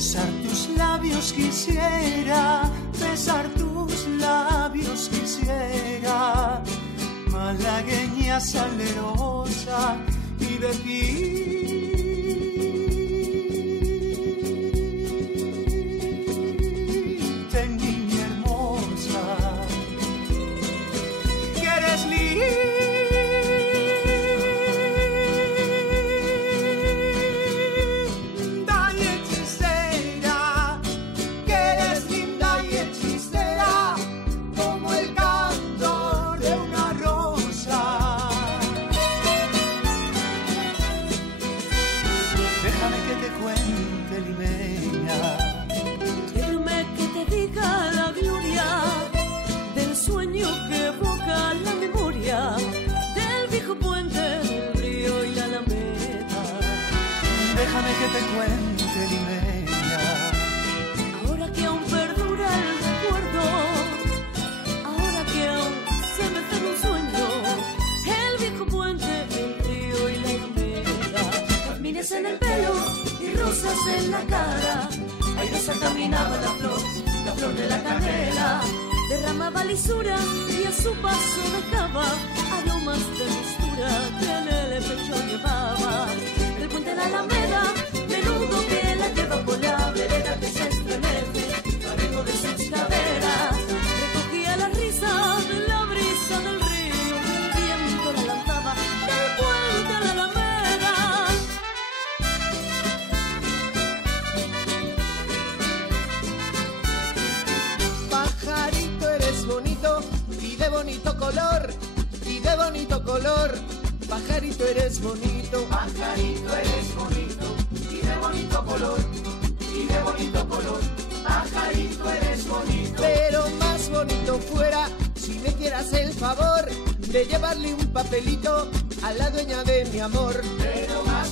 besar tus labios quisiera, besar tus labios quisiera, malagueña salerosa y de pinta, niña hermosa, que eres que te cuente, limeña. Ahora que aún perdura el recuerdo, ahora que aún se me hace un sueño, el viejo puente, el río y la alameda, jazmines en el pelo y rosas en la cara, airosa caminaba la flor de la canela, derramaba lisura y a su paso dejaba aromas de mistura que en el pecho llevaba. Del puente de la alameda, menudo que la lleva por la vereda que se estremece, parejo de sus caderas, recogía la risa de la brisa del río, el viento la lanzaba del puente a la alameda. Pajarito eres bonito y de bonito color, y de bonito color. Pajarito eres bonito, pajarito eres bonito, y de bonito color, y de bonito color, pajarito eres bonito. Pero más bonito fuera si me hicieras el favor de llevarle un papelito a la dueña de mi amor. Pero más